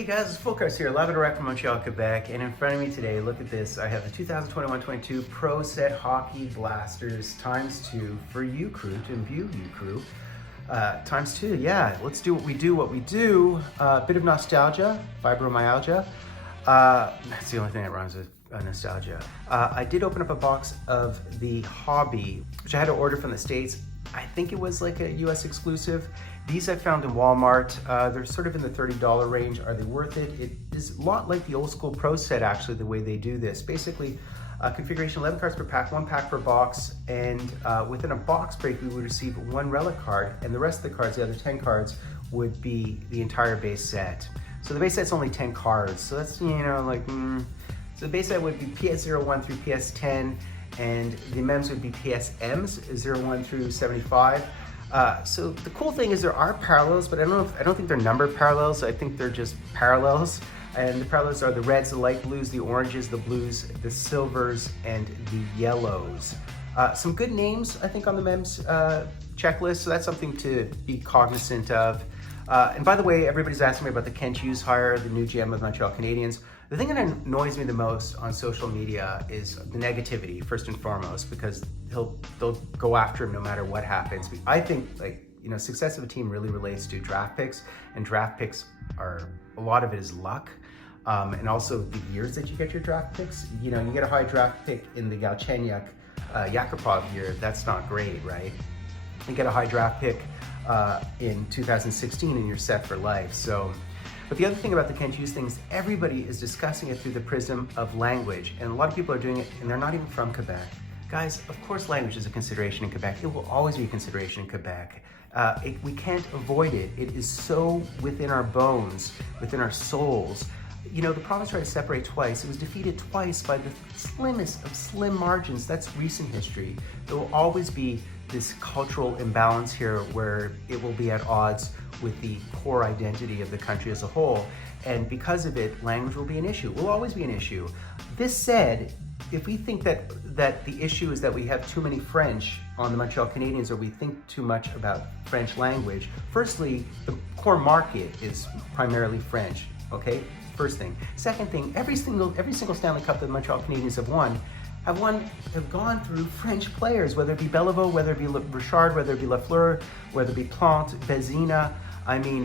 Hey guys, it's Fultoncards here, live and direct from Montreal, Quebec, and in front of me today, look at this. I have the 2021-22 Pro Set Hockey Blasters ×2 for you crew, to imbue you crew. ×2, yeah, let's do what we do. Bit of nostalgia, fibromyalgia. That's the only thing that rhymes with nostalgia. I did open up a box of the Hobby, which I had to order from the States. I think it was like a US exclusive. These I found in Walmart. They're sort of in the $30 range. Are they worth it? It is a lot like the old school Pro Set, actually, the way they do this. Basically, configuration 11 cards per pack, 1 pack per box, and within a box break, we would receive 1 relic card, and the rest of the cards, the other 10 cards, would be the entire base set. So the base set's only 10 cards. So that's, so the base set would be PS01 through PS10, and the MEMS would be PSMs, 01 through 75. So the cool thing is there are parallels, but I don't think they're numbered parallels. I think they're just parallels. And the parallels are the reds, the light blues, the oranges, the blues, the silvers, and the yellows. Some good names, I think, on the MEMS checklist, so that's something to be cognizant of. And by the way, everybody's asking me about the Kent Hughes hire, the new GM of Montreal Canadiens. The thing that annoys me the most on social media is the negativity, first and foremost, because they'll go after him no matter what happens. I think, success of a team really relates to draft picks, and draft picks are, a lot of it is luck. And also the years that you get your draft picks. You get a high draft pick in the Galchenyuk, Yakupov year, that's not great, right? You get a high draft pick in 2016 and you're set for life. But the other thing about the Kent Hughes thing is everybody is discussing it through the prism of language, and a lot of people are doing it and they're not even from Quebec. Guys, of course language is a consideration in Quebec. It will always be a consideration in Quebec. We can't avoid it. It is so within our bones, within our souls. The province tried to separate twice. It was defeated twice by the slimmest of slim margins. That's recent history. There will always be this cultural imbalance here where it will be at odds with the core identity of the country as a whole. And because of it, language will be an issue, will always be an issue. This said, if we think that the issue is that we have too many French on the Montreal Canadiens, or we think too much about French language, firstly, the core market is primarily French, okay? First thing. Second thing, every single Stanley Cup that the Montreal Canadiens have gone through French players, whether it be Beliveau, whether it be Richard, whether it be Lafleur, whether it be Plante, Vezina,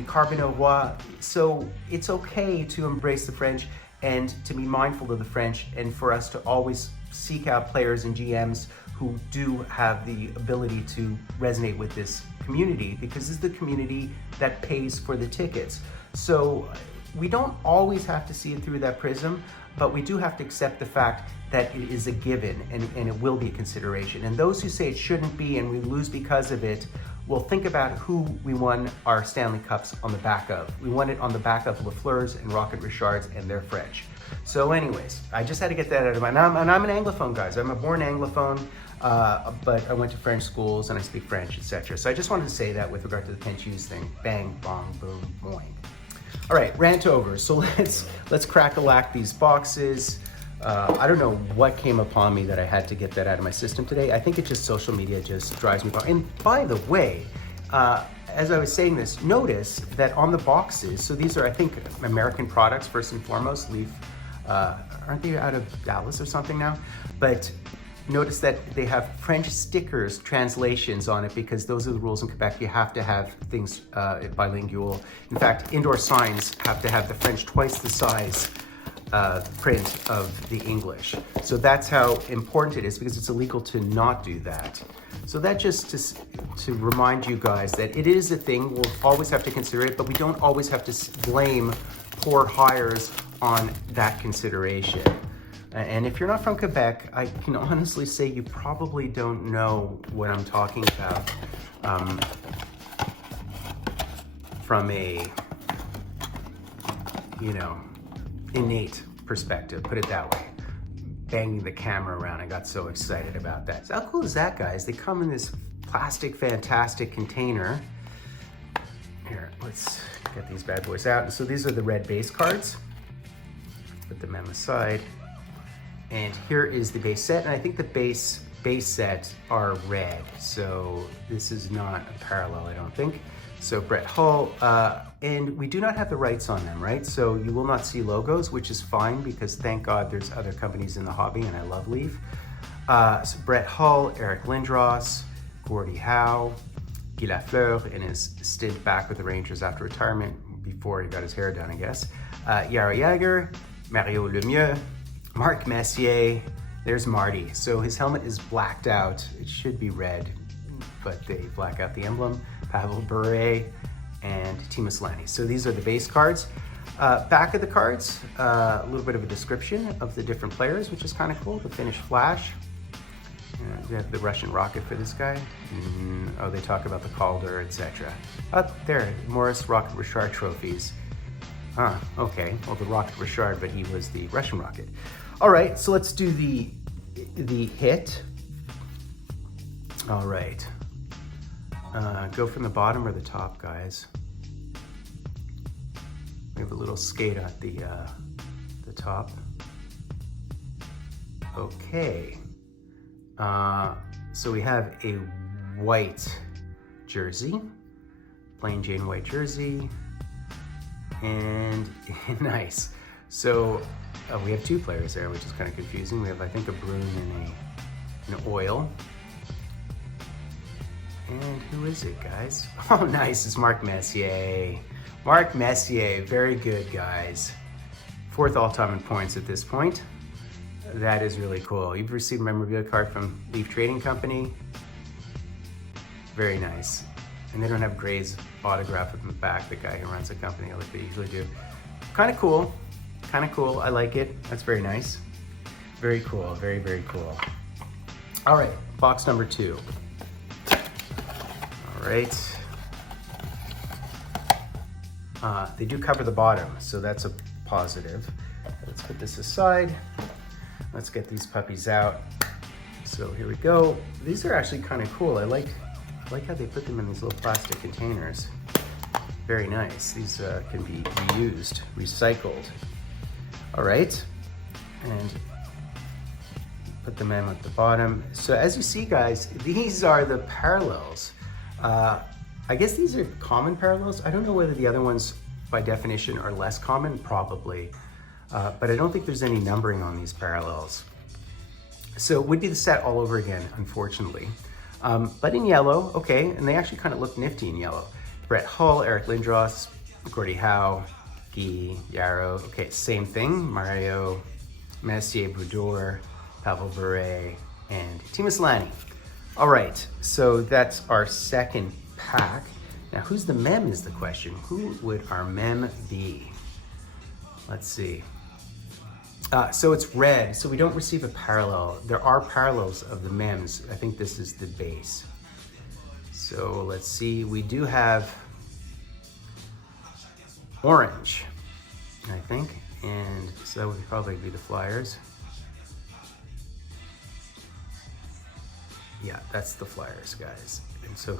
Carbonneau. So it's okay to embrace the French and to be mindful of the French, and for us to always seek out players and GMs who do have the ability to resonate with this community, because this is the community that pays for the tickets. So we don't always have to see it through that prism, but we do have to accept the fact that it is a given and it will be a consideration. And those who say it shouldn't be and we lose because of it, will think about who we won our Stanley Cups on the back of. We won it on the back of Lafleur's and Rocket Richards, and they're French. So anyways, I just had to get that out of my mouth. And I'm an Anglophone, guys. I'm a born Anglophone, but I went to French schools and I speak French, etc. So I just wanted to say that with regard to the Kent Hughes thing. Bang, bong, boom, boing. All right, rant over. So let's crack-a-lack these boxes. I don't know what came upon me that I had to get that out of my system today. I think it's just social media just drives me apart. And by the way, as I was saying this, notice that on the boxes, so these are, I think, American products first and foremost. Leaf, aren't they out of Dallas or something now? But notice that they have French stickers, translations on it, because those are the rules in Quebec. You have to have things bilingual. In fact, indoor signs have to have the French twice the size print of the English. So that's how important it is, because it's illegal to not do that. So that just to remind you guys that it is a thing. We'll always have to consider it, but we don't always have to blame poor hires on that consideration. And if you're not from Quebec, I can honestly say you probably don't know what I'm talking about from a, innate perspective, put it that way. Banging the camera around, I got so excited about that. So how cool is that, guys? They come in this plastic, fantastic container. Here, let's get these bad boys out. So these are the red base cards. Put them on the side. And here is the base set, and I think the base set are red, so this is not a parallel, I don't think. So Brett Hull, and we do not have the rights on them, right? So you will not see logos, which is fine because thank God there's other companies in the hobby and I love Leaf. So Brett Hull, Eric Lindros, Gordie Howe, Guy Lafleur in his stint back with the Rangers after retirement, before he got his hair done, I guess. Yara Yager, Mario Lemieux, Marc Messier, there's Marty. So his helmet is blacked out. It should be red, but they black out the emblem. Pavel Bure and Timo Selänne. So these are the base cards. Back of the cards, a little bit of a description of the different players, which is kind of cool. The Finnish Flash. We have the Russian Rocket for this guy. Oh, they talk about the Calder, etc. There, Morris Rocket Richard trophies. Okay. Well, the Rocket Richard, but he was the Russian Rocket. All right, so let's do the hit. All right. Go from the bottom or the top, guys. We have a little skate at the top. Okay. So we have a white jersey, plain Jane white jersey, and nice. So we have two players there, which is kind of confusing. We have, I think, a Bruin and an Oil. And who is it, guys? Oh, nice, it's Marc Messier. Marc Messier, very good, guys. 4th all-time in points at this point. That is really cool. You've received a memorabilia card from Leaf Trading Company. Very nice. And they don't have Gray's autograph in the back, the guy who runs the company, like they usually do. Kind of cool. Kind of cool. I like it. That's very nice. Very cool. Very, very cool. All right, box number 2. All right. They do cover the bottom, so that's a positive. Let's put this aside. Let's get these puppies out. So here we go. These are actually kind of cool. I like how they put them in these little plastic containers. Very nice. These can be reused, recycled. All right, and put them in at the bottom. So as you see, guys, these are the parallels. I guess these are common parallels. I don't know whether the other ones by definition are less common, probably. But I don't think there's any numbering on these parallels. So it would be the set all over again, unfortunately. But in yellow, okay, and they actually kind of look nifty in yellow. Brett Hull, Eric Lindros, Gordie Howe, Guy, Yarrow, okay, same thing. Mario, Messier, Boudoir, Pavel Bure, and Timo Selänne. All right, so that's our second pack. Now, who's the mem is the question. Who would our mem be? Let's see. So it's red, so we don't receive a parallel. There are parallels of the mems. I think this is the base. So let's see, we do have orange, I think, and so that would probably be the Flyers. Yeah, that's the Flyers, guys. And so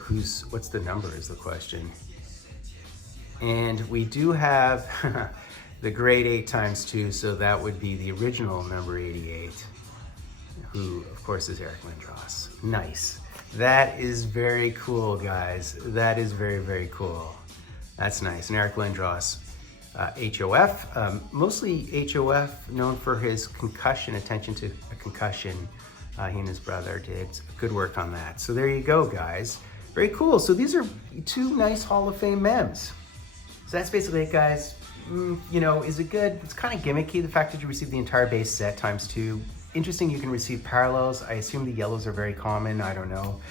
what's the number is the question. And we do have the grade 8 times 2, so that would be the original number 88, who of course is Eric Lindros. Nice. That is very cool, guys. That is very, very cool. That's nice. And Eric Lindros, HOF, mostly HOF, known for his concussion, attention to a concussion. He and his brother did good work on that. So there you go, guys. Very cool. So these are 2 nice Hall of Fame mems. So that's basically it, guys. You know, is it good? It's kind of gimmicky, the fact that you receive the entire base set times 2. Interesting, you can receive parallels. I assume the yellows are very common, I don't know.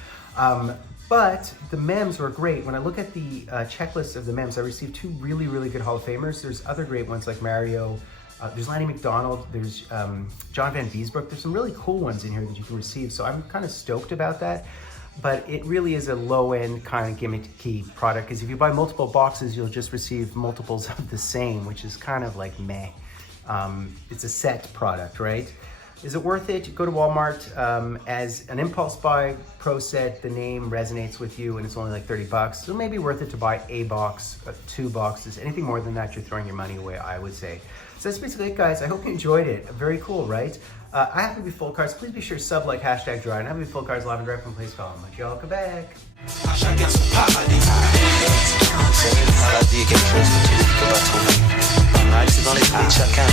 But the mems were great. When I look at the checklist of the mems, I received 2 really, really good Hall of Famers. There's other great ones like Mario, there's Lanny McDonald, there's John Van Beesbrook. There's some really cool ones in here that you can receive, so I'm kind of stoked about that. But it really is a low-end kind of gimmicky product, because if you buy multiple boxes, you'll just receive multiples of the same, which is kind of like meh. It's a set product, right? Is it worth it? Go to Walmart as an impulse buy, pro set, the name resonates with you and it's only like 30 bucks. So maybe worth it to buy a box, 2 boxes. Anything more than that, you're throwing your money away, I would say. So that's basically it, guys. I hope you enjoyed it. Very cool, right? I happen to be Fultoncards. Please be sure to sub, like, #dry. And I happen to be Fultoncards live and direct from a place called Montreal, Quebec. quelque chose que tu ne peux pas trouver. C'est dans l'esprit de chacun.